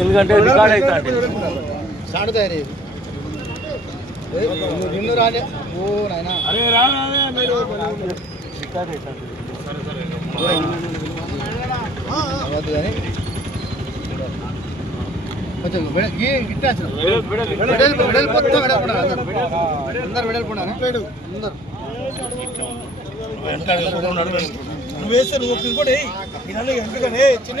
ఎందుకంటే record అవుతాండి record అవుతాండి కొంచెం. వెడల్పు వెడల్పు. మొత్తం వెడల్పు అందరు. అందరు వెడల్పు అందరు. నువ్వు వేస్తే నువ్వు ఇంకోటి చిన్న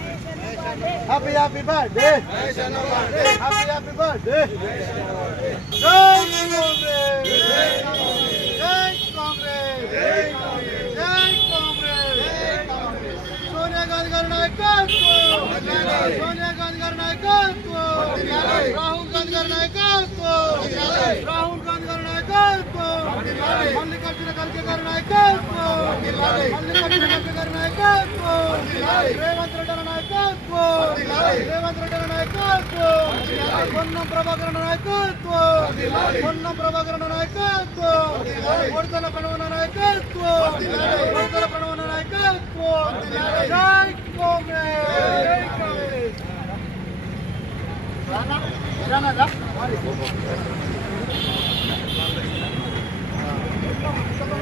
To you happy birthday to you happy happy birthday Happy happy birthday. Happy happy birthday. Jai Congress. Jai Congress. Jai Congress. Sonia Gandhi గారి నాయకత్వం సోనియా గాంధీ గారి నాయకత్వం రాహుల్ గాంధీ గారి నాయకత్వం రాహుల్ గాంధీ గారి నాయకత్వం మల్లికార్జున ఖర్గే గారి నాయకత్వం మల్లికార్జున ఖర్గే గారి నాయకత్వం రేవంత్ రెడ్డి గారి నాయకత్వం రేవంత్ రెడ్డి నాయకత్వం. పొన్నం ప్రభాకర్ నాయకత్వం. పొన్నం ప్రభాకర్ నాయకత్వం. కొడతల ప్రణవన నాయకత్వం. కొడతల ప్రణవన నాయకత్వం. జై కాంగ్రెస్. జై కాంగ్రెస్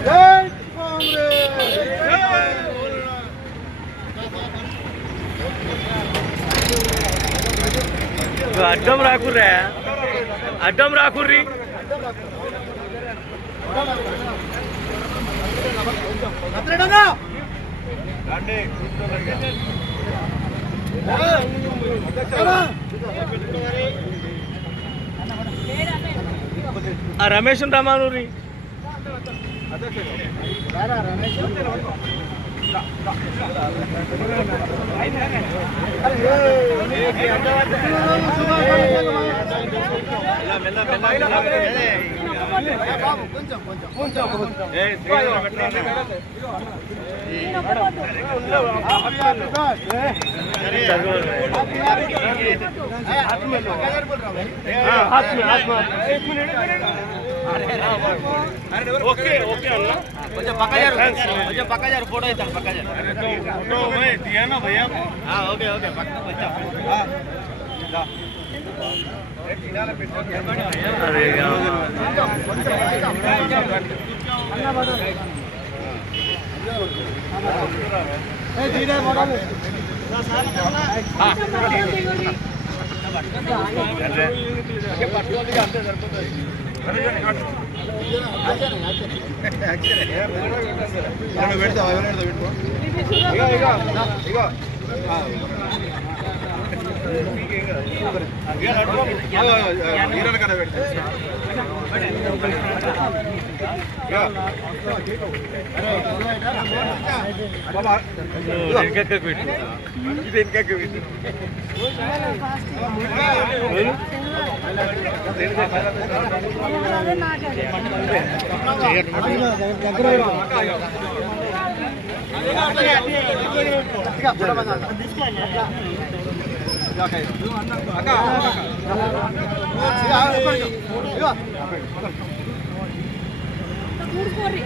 జై కాంగ్రెస్ అడ్డం రాకుర్రా. అడ్డం రాకుర్రి. రమేష్ ఆ రమేష్ రమానురి బాబు కొంచెం కొంచెం ఓకే ఓకే అన్న. కొంచెం పక్క జారు కొంచెం పక్క జారు ఫోటో ఇస్తాను పక్క జారు ఓకే ఓకే పక్క కొంచెం అరే. వెనకకు పెట్టు. ఇది వెనకకు పెట్టు. కూడుకోర్రి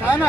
సానా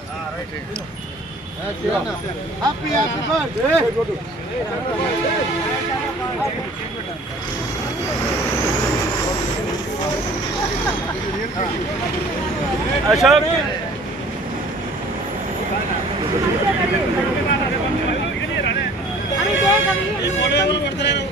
హ్యాపీ హ్యాపీ బర్త్డే అశోక్ అరే అడ్డం ఎందుకు వస్తారే మీరు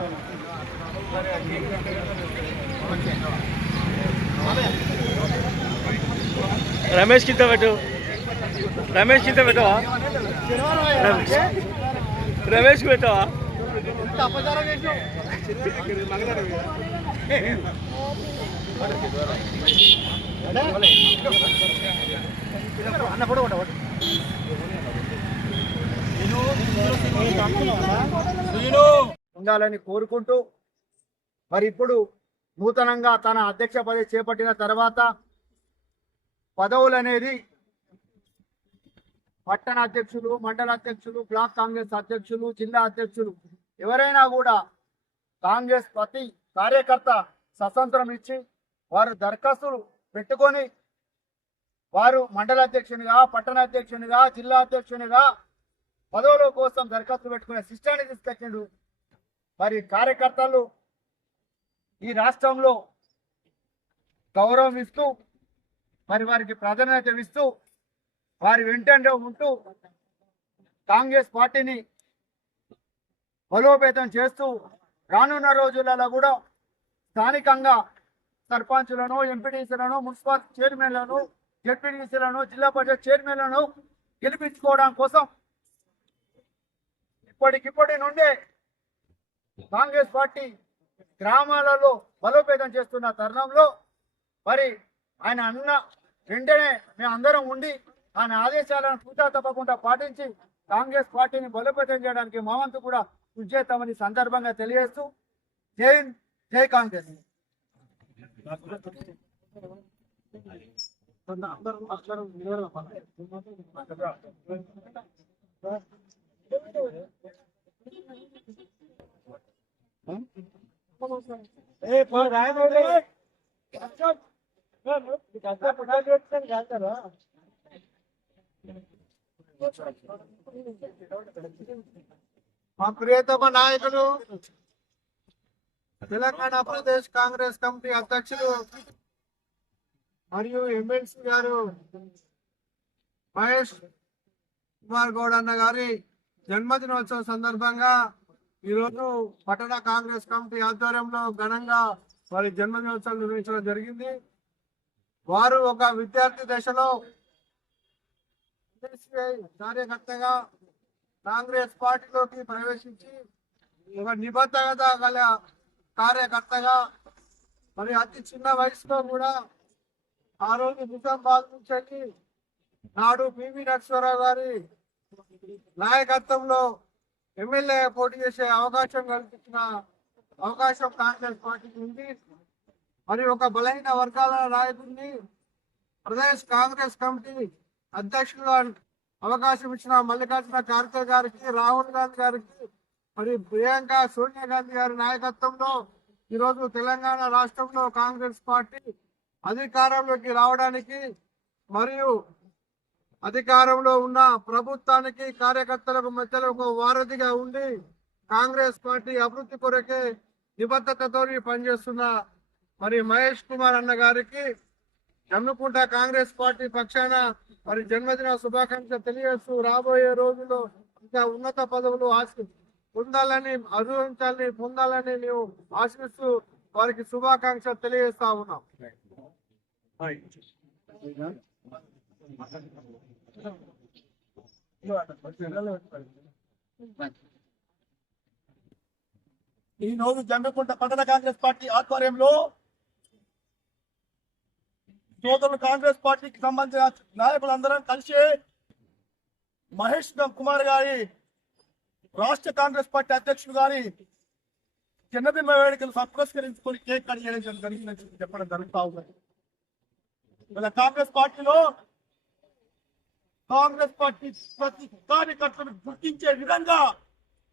రమేష్ కింద పెట్టు. రమేష్ కింద పెట్టవా? రమేష్ పెట్టవా? అన్న ఫోటో కొట్ట ఉండాలని కోరుకుంటూ మరి ఇప్పుడు నూతనంగా తన అధ్యక్ష పదవి చేపట్టిన తర్వాత పదవులు అనేది పట్టణ అధ్యక్షులు మండల అధ్యక్షులు బ్లాక్ కాంగ్రెస్ అధ్యక్షులు జిల్లా అధ్యక్షులు ఎవరైనా కూడా కాంగ్రెస్ ప్రతి కార్యకర్త స్వతంత్రం ఇచ్చి వారు దరఖాస్తులు పెట్టుకొని వారు మండల అధ్యక్షునిగా పట్టణ అధ్యక్షునిగా జిల్లా అధ్యక్షునిగా పదవుల కోసం దరఖాస్తు పెట్టుకునే సిస్టాన్ని తీసుకొచ్చిండు. మరి కార్యకర్తలు ఈ రాష్ట్రంలో గౌరవం ఇస్తూ మరి వారికి ప్రాధాన్యత ఇస్తూ వారి వెంటనే ఉంటూ కాంగ్రెస్ పార్టీని బలోపేతం చేస్తూ రానున్న రోజులలో కూడా స్థానికంగా సర్పంచులను ఎంపీటీసీలను మున్సిపల్ చైర్మన్లను జడ్పీటీసీలను జిల్లా పరిషత్ చైర్మన్లను గెలిపించుకోవడం కోసం ఇప్పటికిప్పటి నుండే కాంగ్రెస్ పార్టీ గ్రామాలలో బలోపేతం చేస్తున్న తరుణంలో మరి ఆయన అన్న వెంటనే మేము అందరం ఉండి ఆయన ఆదేశాలను పూర్తా తప్పకుండా పాటించి కాంగ్రెస్ పార్టీని బలోపేతం చేయడానికి మా వంతు కూడా కృషి చేస్తామని సందర్భంగా తెలియజేస్తూ జై జై కాంగ్రెస్. మా ప్రియతమ నాయకులు తెలంగాణ ప్రదేశ్ కాంగ్రెస్ కమిటీ అధ్యక్షులు మరియు ఎమ్మెల్సీ గారు మహేష్ కుమార్ గౌడ్ అన్న గారి జన్మదినోత్సవం సందర్భంగా ఈరోజు పట్టణ కాంగ్రెస్ కమిటీ ఆధ్వర్యంలో ఘనంగా వారి జన్మదినోత్సవం నిర్వహించడం జరిగింది. వారు ఒక విద్యార్థి దశలో కార్యకర్తగా కాంగ్రెస్ పార్టీలోకి ప్రవేశించి ఒక నిబద్ధత గల కార్యకర్తగా మరి అతి చిన్న వయసులో కూడా ఆ రోజు నిజామాబాద్ నుంచి నాడు పివి నరసింహారావు గారి నాయకత్వంలో ఎమ్మెల్యే పోటీ చేసే అవకాశం కల్పించిన అవకాశం కాంగ్రెస్ పార్టీకి ఉంది మరి ఒక బలహీన వర్గాల నాయకుడిని ప్రదేశ్ కాంగ్రెస్ కమిటీ అధ్యక్షులు అవకాశం ఇచ్చిన మల్లికార్జున ఖార్గే గారికి రాహుల్ గాంధీ గారికి మరి ప్రియాంక సోనియా గాంధీ గారి నాయకత్వంలో ఈరోజు తెలంగాణ రాష్ట్రంలో కాంగ్రెస్ పార్టీ అధికారంలోకి రావడానికి మరియు అధికారంలో ఉన్న ప్రభుత్వానికి కార్యకర్తలకు మధ్యలో ఒక వారధిగా ఉండి కాంగ్రెస్ పార్టీ అభివృద్ధి కొరకే నిబద్ధతతో పనిచేస్తున్న మరి మహేష్ కుమార్ అన్న గారికి జమ్మికుంట కాంగ్రెస్ పార్టీ పక్షాన మరి జన్మదిన శుభాకాంక్షలు తెలియజేస్తూ రాబోయే రోజుల్లో ఇంకా ఉన్నత పదవులు ఆశ పొందాలని అభివృంచాలని పొందాలని మేము ఆశిస్తూ వారికి శుభాకాంక్షలు తెలియజేస్తా ఉన్నాం. ఈ రోజు పట్టణ కాంగ్రెస్ పార్టీ ఆధ్వర్యంలో సోదరులు కాంగ్రెస్ పార్టీకి సంబంధించిన నాయకులందరం కలిసి మహేష్ కుమార్ గారి రాష్ట్ర కాంగ్రెస్ పార్టీ అధ్యక్షుడు గారి చిన్నబిమ్మ వేడుకలు సంపురస్కరించుకొని కేక్ కట్ చేయడం జరిగిందని చెప్పడం జరుగుతా ఉంది కాంగ్రెస్ పార్టీలో కాంగ్రెస్ పార్టీ ప్రతి కార్యకర్తను గుర్తించే విధంగా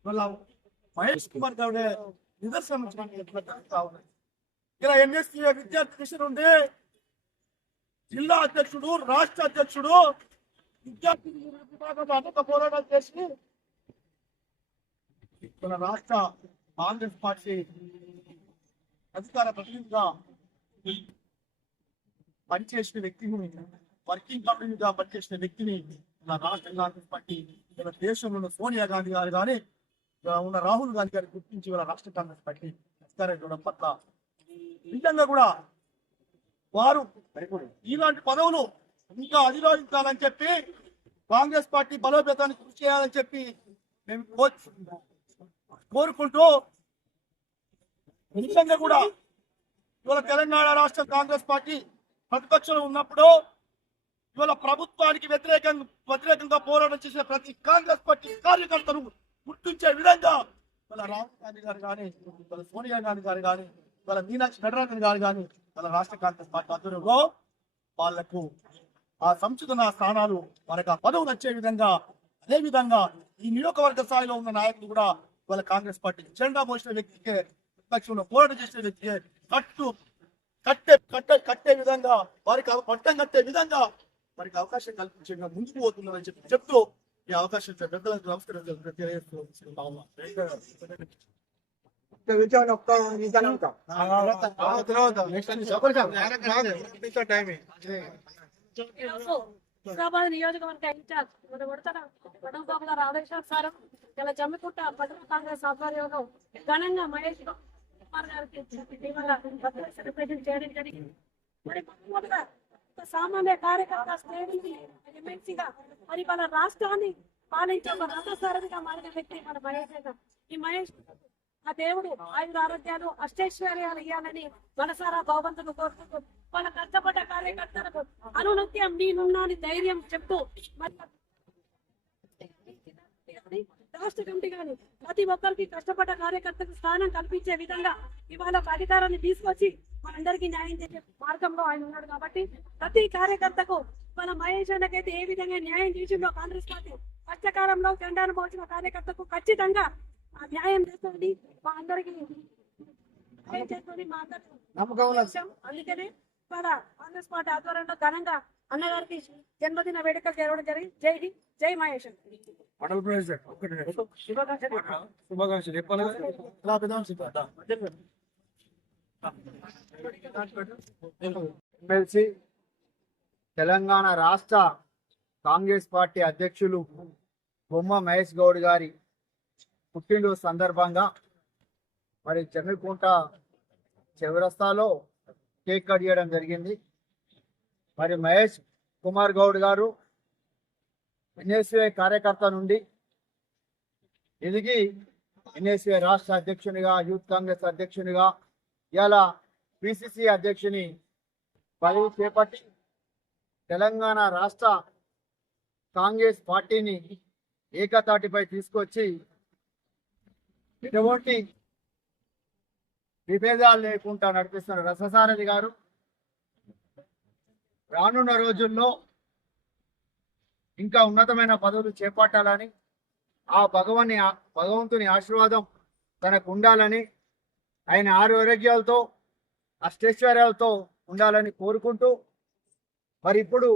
వాళ్ళ మహేష్ కుమార్ గౌడే నిదర్శనం జరుగుతా ఇలా ఎంఎస్సీ విద్యార్థి కమిషన్ ఉంది జిల్లా అధ్యక్షుడు రాష్ట్ర అధ్యక్షుడు విద్యార్థి విభాగంలో అనేక పోరాటాలు చేసి మన రాష్ట్ర కాంగ్రెస్ పార్టీ అధికార ప్రతినిధిగా పనిచేసిన వ్యక్తిని వర్కింగ్ కమిటీగా పనిచేసిన వ్యక్తిని మన రాష్ట్ర కాంగ్రెస్ పార్టీ మన దేశంలో ఉన్న సోనియా గాంధీ గారు కానీ ఉన్న రాహుల్ గాంధీ గారిని గుర్తించి మన రాష్ట్ర కాంగ్రెస్ పార్టీ అధికారం ఇవ్వడం పట్ల నిజంగా కూడా వారు ఇలాంటి పదవులు ఇంకా అధిరోహించాలని చెప్పి కాంగ్రెస్ పార్టీ బలోపేతానికి కృషి చేయాలని చెప్పి మేము కోరుకుంటూ నిజంగా కూడా ఇవాళ తెలంగాణ రాష్ట్ర కాంగ్రెస్ పార్టీ ప్రతిపక్షంలో ఉన్నప్పుడు ఇవాళ ప్రభుత్వానికి వ్యతిరేకంగా వ్యతిరేకంగా పోరాటం చేసిన ప్రతి కాంగ్రెస్ పార్టీ కార్యకర్తను గుర్తించే విధంగా వాళ్ళ రాహుల్ గాంధీ గారు కానీ వాళ్ళ సోనియా గాంధీ గారు కానీ వాళ్ళ మీనాక్షి నటరాజన్ గారు కానీ వాళ్ళ రాష్ట్ర కాంగ్రెస్ పార్టీ ఆధ్వర్యంలో వాళ్ళకు ఆ సంచుతున్న స్థానాలు వారికి ఆ పదవులు వచ్చే విధంగా అదే విధంగా ఈ నియోజకవర్గ స్థాయిలో ఉన్న నాయకులు కూడా వాళ్ళ కాంగ్రెస్ పార్టీ జెండా మోసిన వ్యక్తికే ప్రతిపక్షంలో పోరాటం చేసిన వ్యక్తికే కట్టు కట్టే కట్టే కట్టే విధంగా వారికి పట్టం కట్టే విధంగా వారికి అవకాశం కల్పించే ముందుకు పోతుందని చెప్పి చెప్తూ ఈ అవకాశం పెద్దలకు నమస్కారం హైదరాబాద్ నియోజకవర్గ ఇన్ఛార్జ్ మన ఉడతల పడవబాబుల రాధేశ్వర సార్ ఇలా జమ్మికుంట పట్టణ కాంగ్రెస్ ఆధ్వర్యంలో ఘనంగా మహేష్ కుమార్ గారికి చేయడం జరిగింది మరి ఒక సామాన్య కార్యకర్త శ్రేణికి ఎమ్మెల్సీగా మరి మన రాష్ట్రాన్ని పాలించే ఒక రథసారథిగా మారిన వ్యక్తి మన మహేష్ ఈ మహేష్ ఆ దేవుడు ఆయుర ఆరోగ్యాలు అష్టైశ్వర్యాలు ఇవ్వాలని మనసారా భగవంతుడు కోరుకుంటూ వాళ్ళ కష్టపడ్డ కార్యకర్తలకు అనునిత్యం నేనున్నాని ధైర్యం చెప్తూ మరి రాష్ట్ర కమిటీ గాని ప్రతి ఒక్కరికి కష్టపడ్డ కార్యకర్తకు స్థానం కల్పించే విధంగా ఇవాళ అధికారాన్ని తీసుకొచ్చి మనందరికీ న్యాయం చేసే మార్గంలో ఆయన ఉన్నాడు కాబట్టి ప్రతి కార్యకర్తకు మన మహేష్ అన్నకైతే ఏ విధంగా న్యాయం చేసిందో కాంగ్రెస్ పార్టీ కష్టకాలంలో జెండాను మోసిన కార్యకర్తకు ఖచ్చితంగా ఆ న్యాయం చేస్తుంది మా అందరికి చేస్తుంది మా అందరికి. అందుకనే ఇవాళ కాంగ్రెస్ పార్టీ ఆధ్వర్యంలో ఘనంగా అన్నగారికి జన్మదిన వేడుకలు జరగడం జరిగింది. జై హింద్ జై మహేష్ మండల ప్రెసిడెంట్ శుభాకాంక్షలు? ఎమ్మెల్సీ తెలంగాణ రాష్ట్ర కాంగ్రెస్ పార్టీ అధ్యక్షులు బొమ్మ మహేష్ గౌడ్ గారి పుట్టినరోజు సందర్భంగా మరి చెన్నకుంట చివరస్తాలో కేక్ కట్ చేయడం జరిగింది. మరి మహేష్ కుమార్ గౌడ్ గారు ఎన్ఎస్ఏ కార్యకర్త నుండి ఎదిగి ఎన్ఎస్ఏ రాష్ట్ర అధ్యక్షునిగా యూత్ కాంగ్రెస్ అధ్యక్షునిగా ఇలా పిసిసి అధ్యక్షుని పదవి చేపట్టి తెలంగాణ రాష్ట్ర కాంగ్రెస్ పార్టీని ఏకతాటిపై తీసుకొచ్చి ఎటువంటి విభేదాలు లేకుండా నడిపిస్తున్న రససారథి గారు రానున్న రోజుల్లో ఇంకా ఉన్నతమైన పదవులు చేపట్టాలని ఆ భగవాన్ని భగవంతుని ఆశీర్వాదం తనకు ఉండాలని ఆయన ఆరోగ్యాలతో అష్టైశ్వర్యాలతో ఉండాలని కోరుకుంటూ మరి ఇప్పుడు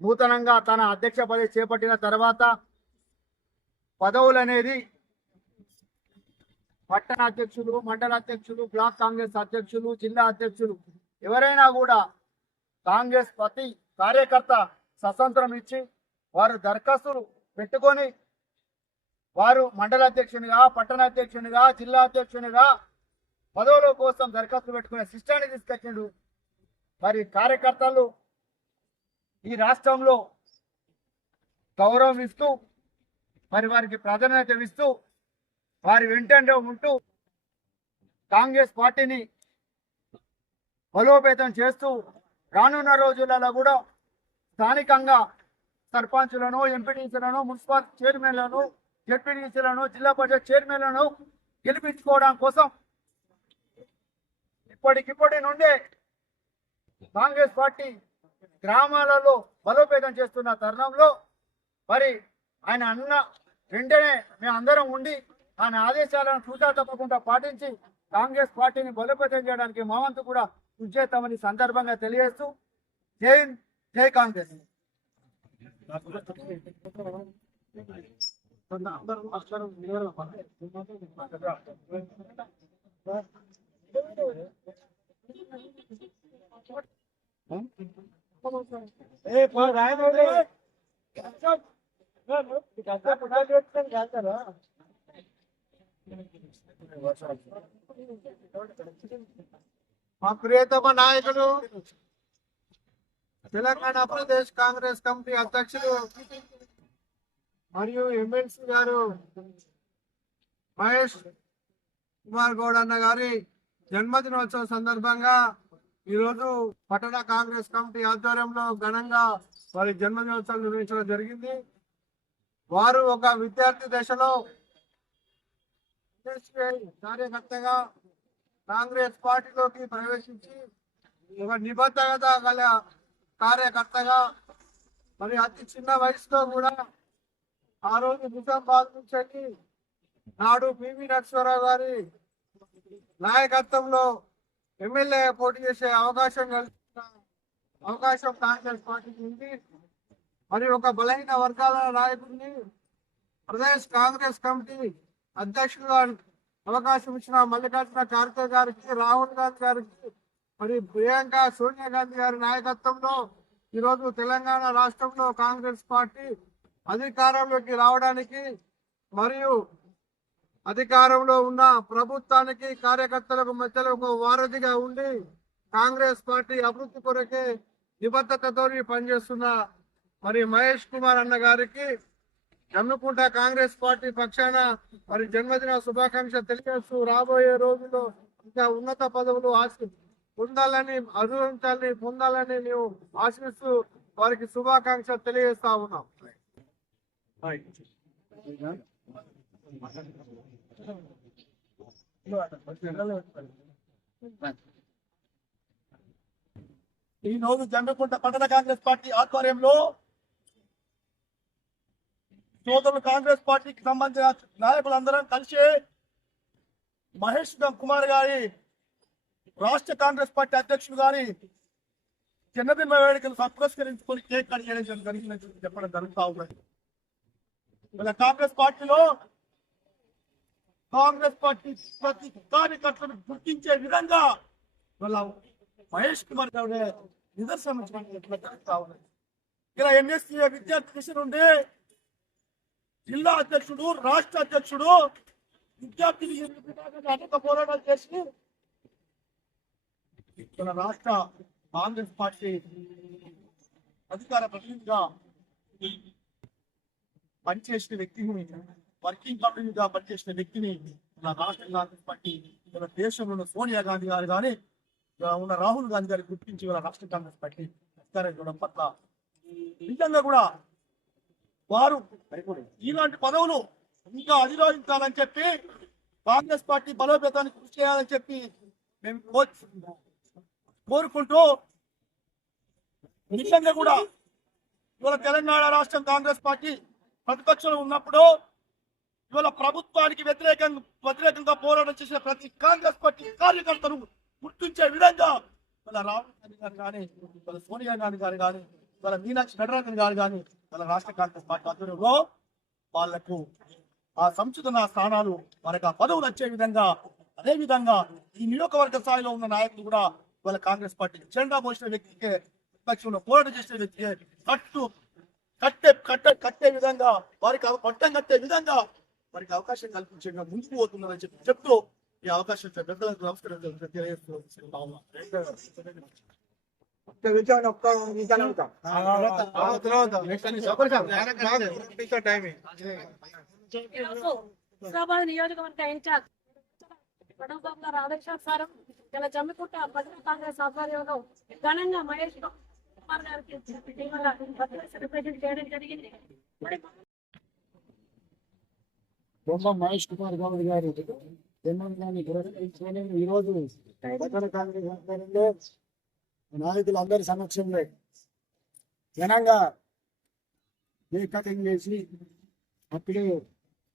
నూతనంగా తన అధ్యక్ష పదవి చేపట్టిన తర్వాత పదవులు అనేది పట్టణ అధ్యక్షులు మండల అధ్యక్షులు బ్లాక్ కాంగ్రెస్ అధ్యక్షులు జిల్లా అధ్యక్షులు ఎవరైనా కూడా కాంగ్రెస్ ప్రతి కార్యకర్త స్వతంత్రం ఇచ్చి వారు దరఖాస్తులు పెట్టుకొని వారు మండల అధ్యక్షునిగా పట్టణ అధ్యక్షునిగా జిల్లా అధ్యక్షునిగా పదవుల కోసం దరఖాస్తు పెట్టుకునే సిస్టాన్ని తీసుకొచ్చిండు. మరి కార్యకర్తలు ఈ రాష్ట్రంలో గౌరవం ఇస్తూ మరి వారికి ప్రాధాన్యత ఇస్తూ వారి వెంటనే ఉంటూ కాంగ్రెస్ పార్టీని బలోపేతం చేస్తూ రానున్న రోజులలో కూడా స్థానికంగా సర్పంచులను ఎంపీటీసీలను మున్సిపల్ చైర్మన్లను జడ్పీటీసీలను జిల్లా పరిషత్ చైర్మన్లను గెలిపించుకోవడం కోసం ఇప్పటికిప్పటి నుండే కాంగ్రెస్ పార్టీ గ్రామాలలో బలోపేతం చేస్తున్న తరుణంలో మరి ఆయన అన్న వెంటనే మేమందరం ఉండి ఆయన ఆదేశాలను చూసా తప్పకుండా పాటించి కాంగ్రెస్ పార్టీని బలోపేతం చేయడానికి మా వంతు కూడా కృషి చేస్తామని సందర్భంగా తెలియజేస్తూ జై జై కాంగ్రెస్. మా ప్రియతమ నాయకుడు తెలంగాణ ప్రదేశ్ కాంగ్రెస్ కమిటీ అధ్యక్షులు మరియు ఎమ్మెల్సీ గారు మహేష్ కుమార్ గౌడ్ అన్న గారి జన్మదినోత్సవం సందర్భంగా ఈరోజు పట్టణ కాంగ్రెస్ కమిటీ ఆధ్వర్యంలో ఘనంగా వారి జన్మదినోత్సవం నిర్వహించడం జరిగింది. వారు ఒక విద్యార్థి దశలో కార్యకర్తగా కాంగ్రెస్ పార్టీలోకి ప్రవేశించి ఒక నిబద్ధత గల కార్యకర్తగా మరి అతి చిన్న వయసులో కూడా ఆ రోజు నిజామాబాద్ నుంచి నాడు పివి నరసింహారావు గారి నాయకత్వంలో ఎమ్మెల్యే పోటీ చేసే అవకాశం కలిగిన అవకాశం కాంగ్రెస్ పార్టీకి ఉంది. మరి ఒక బలహీన వర్గాల నాయకుడిని ప్రదేశ్ కాంగ్రెస్ కమిటీ అధ్యక్షుడు అవకాశం ఇచ్చిన మల్లికార్జున ఖార్గే గారికి రాహుల్ గాంధీ గారికి మరి ప్రియాంక సోనియా గాంధీ గారి నాయకత్వంలో ఈరోజు తెలంగాణ రాష్ట్రంలో కాంగ్రెస్ పార్టీ అధికారంలోకి రావడానికి మరియు అధికారంలో ఉన్న ప్రభుత్వానికి కార్యకర్తలకు మధ్యలో ఒక వారధిగా ఉండి కాంగ్రెస్ పార్టీ అభివృద్ధి కొరకే నిబద్ధతతో పనిచేస్తున్న మరి మహేష్ కుమార్ అన్న గారికి నమ్ముకుంటా కాంగ్రెస్ పార్టీ పక్షాన మరి జన్మదిన శుభాకాంక్ష తెలియజేస్తూ రాబోయే రోజుల్లో ఇంకా ఉన్నత పదవులు ఆశ పొందాలని అభివృద్ధాలని పొందాలని మేము ఆశిస్తూ వారికి శుభాకాంక్ష తెలియజేస్తా ఉన్నాం ఈ రోజు జంగకుంట పట్టణ కాంగ్రెస్ పార్టీ ఆధ్వర్యంలో సోదరులు కాంగ్రెస్ పార్టీకి సంబంధించిన నాయకులందరం కలిసి మహేష్ కుమార్ గారి రాష్ట్ర కాంగ్రెస్ పార్టీ అధ్యక్షుడు గారి చిన్నదిన వేడుకలు పురస్కరించుకొని కేక్ కట్ చేయడం జరిగిందని చెప్పడం జరుగుతా ఉన్నది. ఇలా కాంగ్రెస్ పార్టీలో కాంగ్రెస్ పార్టీ ప్రతి కార్యకర్తను గుర్తించే విధంగా ఇలా మహేష్ కుమార్ గారి నిదర్శనం జరుగుతా ఉన్నది. ఇలా ఎంఎస్సీ విద్యార్థి దిశ నుండి జిల్లా అధ్యక్షుడు రాష్ట్ర అధ్యక్షుడు విద్యార్థి అనేక పోరాటాలు చేసి మన రాష్ట్ర కాంగ్రెస్ పార్టీ అధికార ప్రతినిధిగా పనిచేసిన వ్యక్తిని వర్కింగ్ కమిటీగా పనిచేసిన వ్యక్తిని మన రాష్ట్ర కాంగ్రెస్ పార్టీ మన దేశంలో ఉన్న సోనియా గాంధీ గారు కానీ ఉన్న రాహుల్ గాంధీ గారి గుర్తించి మన రాష్ట్ర కాంగ్రెస్ పార్టీ అధికారం ఇవ్వడం పట్ల నిజంగా కూడా వారు ఇలాంటి పదవులు ఇంకా అధిరోహించాలని చెప్పి కాంగ్రెస్ పార్టీ బలోపేతానికి కృషి చేయాలని చెప్పి మేము కోరుకుంటూ నిజంగా కూడా ఇవాళ తెలంగాణ రాష్ట్రం కాంగ్రెస్ పార్టీ ప్రతిపక్షంలో ఉన్నప్పుడు ఇవాళ ప్రభుత్వానికి వ్యతిరేకంగా వ్యతిరేకంగా పోరాటం చేసిన ప్రతి కాంగ్రెస్ పార్టీ కార్యకర్తను గుర్తించే విధంగా వాళ్ళ రాహుల్ గాంధీ గారు కానీ వాళ్ళ సోనియా గాంధీ గారు కానీ వాళ్ళ మీనాక్షి నటరాజన్ గారు కానీ వాళ్ళ రాష్ట్ర కాంగ్రెస్ పార్టీ ఆధ్వర్యంలో వాళ్ళకు ఆ సంచుతున్న స్థానాలు మనకు ఆ పదవులు వచ్చే విధంగా అదే విధంగా ఈ నియోజకవర్గ స్థాయిలో ఉన్న నాయకులు కూడా వాళ్ళ కాంగ్రెస్ పార్టీ జెండా మోసిన వ్యక్తికి విపక్షంలో పోరాటం చేసే వ్యక్తి కట్టు కట్టే కట్ట కట్టే విధంగా వారికి పట్టం కట్టే విధంగా వారికి అవకాశం కల్పించే ముందుకు పోతున్నారని చెప్పి చెప్తూ ఈ అవకాశం పెద్దలకు నమస్కారం తెలియజేస్తున్నాం హుస్నాబాద్ నియోజకవర్గ ఇన్ఛార్జ్ పడం ఇలా జమ్మికుంట కాంగ్రెస్ ఆధ్వర్యంలో ఘనంగా మహేష్ కుమార్ గారికి సెలబ్రేషన్ చేయడం జరిగింది బొమ్మ మహేష్ కుమార్ గౌడ్ గారు తెలంగాణ పురస్కరించుకొని ఈరోజు కాంగ్రెస్ ఆధ్వర్యంలో నాయకులందరి సమక్షంలో ఘనంగా కేక్ కటింగ్ చేసి అప్పుడే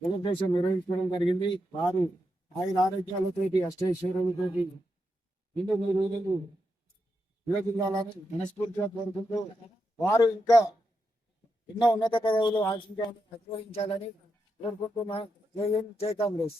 సెలబ్రేషన్ నిర్వహించడం జరిగింది. వారు ఆయన ఆరోగ్యాలతోటి అష్టైశ్వర్యాలతోటి నిండు నూరు రోజులు నిలబడాలని మనస్ఫూర్తిగా కోరుకుంటూ వారు ఇంకా ఎన్నో ఉన్నత పదవులు ఆశించాలని నిర్వహించాలని కోరుకుంటున్నా జై హింద్ జై కాంగ్రెస్.